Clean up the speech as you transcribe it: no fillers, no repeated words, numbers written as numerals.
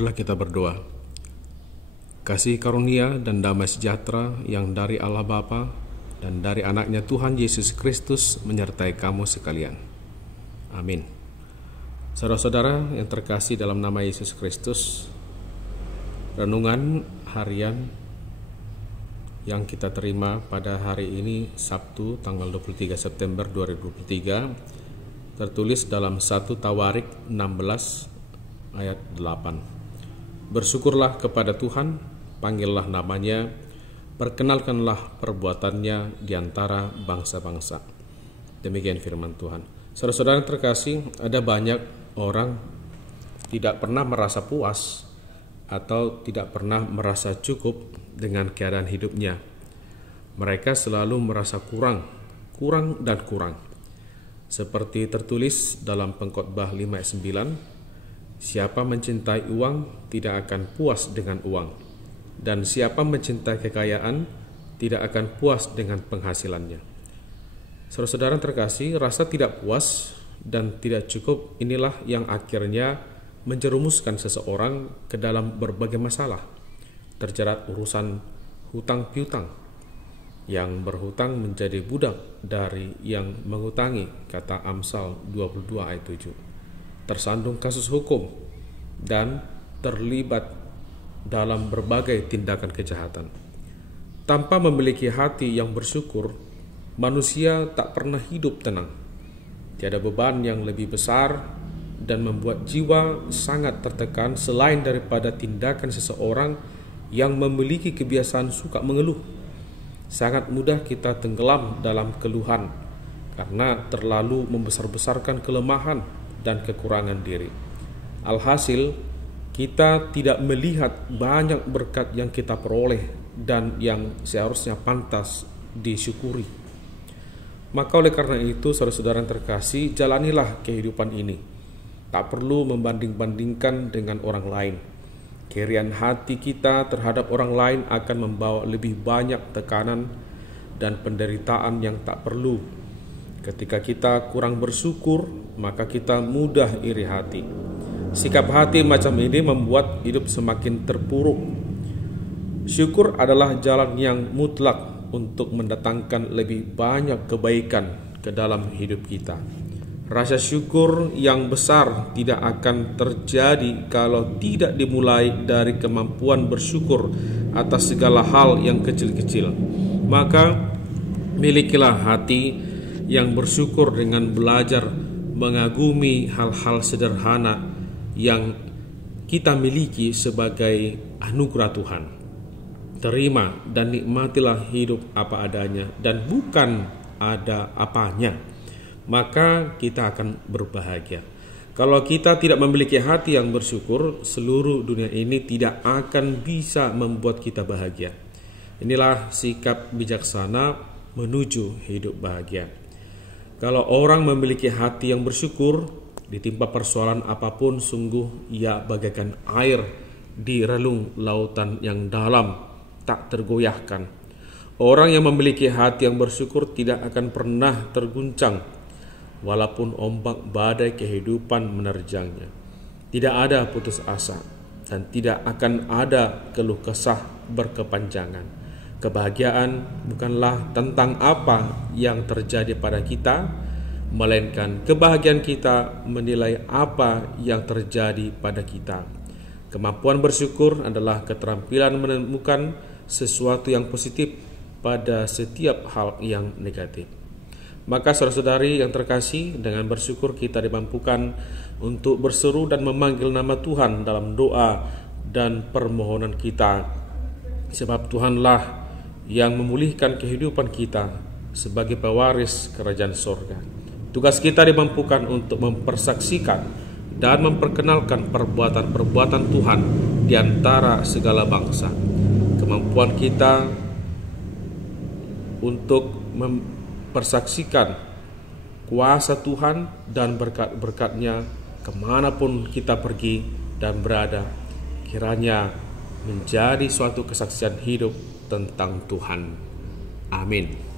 Marilah kita berdoa. Kasih karunia dan damai sejahtera yang dari Allah Bapa dan dari anaknya Tuhan Yesus Kristus menyertai kamu sekalian. Amin. Saudara-saudara yang terkasih dalam nama Yesus Kristus, renungan harian yang kita terima pada hari ini Sabtu tanggal 23 September 2023 tertulis dalam 1 Tawarik 16 ayat 8. Bersyukurlah kepada Tuhan, panggillah namanya, perkenalkanlah perbuatannya di antara bangsa-bangsa. Demikian firman Tuhan. Saudara-saudara terkasih, ada banyak orang tidak pernah merasa puas atau tidak pernah merasa cukup dengan keadaan hidupnya. Mereka selalu merasa kurang dan kurang. Seperti tertulis dalam Pengkhotbah 5 ayat 9, siapa mencintai uang tidak akan puas dengan uang, dan siapa mencintai kekayaan tidak akan puas dengan penghasilannya. Saudara-saudara terkasih, rasa tidak puas dan tidak cukup inilah yang akhirnya menjerumuskan seseorang ke dalam berbagai masalah, terjerat urusan hutang piutang. Yang berhutang menjadi budak dari yang mengutangi, kata Amsal 22 ayat 7. Tersandung kasus hukum dan terlibat dalam berbagai tindakan kejahatan. Tanpa memiliki hati yang bersyukur, manusia tak pernah hidup tenang. Tiada beban yang lebih besar dan membuat jiwa sangat tertekan selain daripada tindakan seseorang yang memiliki kebiasaan suka mengeluh. Sangat mudah kita tenggelam dalam keluhan karena terlalu membesar-besarkan kelemahan dan kekurangan diri. Alhasil, kita tidak melihat banyak berkat yang kita peroleh dan yang seharusnya pantas disyukuri. Maka oleh karena itu, saudara-saudara yang terkasih, jalanilah kehidupan ini. Tak perlu membanding-bandingkan dengan orang lain. Keirian hati kita terhadap orang lain akan membawa lebih banyak tekanan dan penderitaan yang tak perlu. Ketika kita kurang bersyukur, maka kita mudah iri hati. Sikap hati macam ini membuat hidup semakin terpuruk. Syukur adalah jalan yang mutlak untuk mendatangkan lebih banyak kebaikan ke dalam hidup kita. Rasa syukur yang besar tidak akan terjadi kalau tidak dimulai dari kemampuan bersyukur atas segala hal yang kecil-kecil. Maka milikilah hati yang bersyukur dengan belajar mengagumi hal-hal sederhana yang kita miliki sebagai anugerah Tuhan. Terima dan nikmatilah hidup apa adanya dan bukan ada apanya, maka kita akan berbahagia. Kalau kita tidak memiliki hati yang bersyukur, seluruh dunia ini tidak akan bisa membuat kita bahagia. Inilah sikap bijaksana menuju hidup bahagia. Kalau orang memiliki hati yang bersyukur, ditimpa persoalan apapun, sungguh ia bagaikan air di relung lautan yang dalam, tak tergoyahkan. Orang yang memiliki hati yang bersyukur tidak akan pernah terguncang, walaupun ombak badai kehidupan menerjangnya. Tidak ada putus asa, dan tidak akan ada keluh kesah berkepanjangan. Kebahagiaan bukanlah tentang apa yang terjadi pada kita, melainkan kebahagiaan kita menilai apa yang terjadi pada kita. Kemampuan bersyukur adalah keterampilan menemukan sesuatu yang positif pada setiap hal yang negatif. Maka saudara-saudari yang terkasih, dengan bersyukur kita dimampukan untuk berseru dan memanggil nama Tuhan dalam doa dan permohonan kita. Sebab Tuhanlah yang memulihkan kehidupan kita sebagai pewaris kerajaan sorga. Tugas kita dimampukan untuk mempersaksikan dan memperkenalkan perbuatan-perbuatan Tuhan di antara segala bangsa. Kemampuan kita untuk mempersaksikan kuasa Tuhan dan berkat-berkat-Nya kemanapun kita pergi dan berada, kiranya menjadi suatu kesaksian hidup tentang Tuhan. Amin.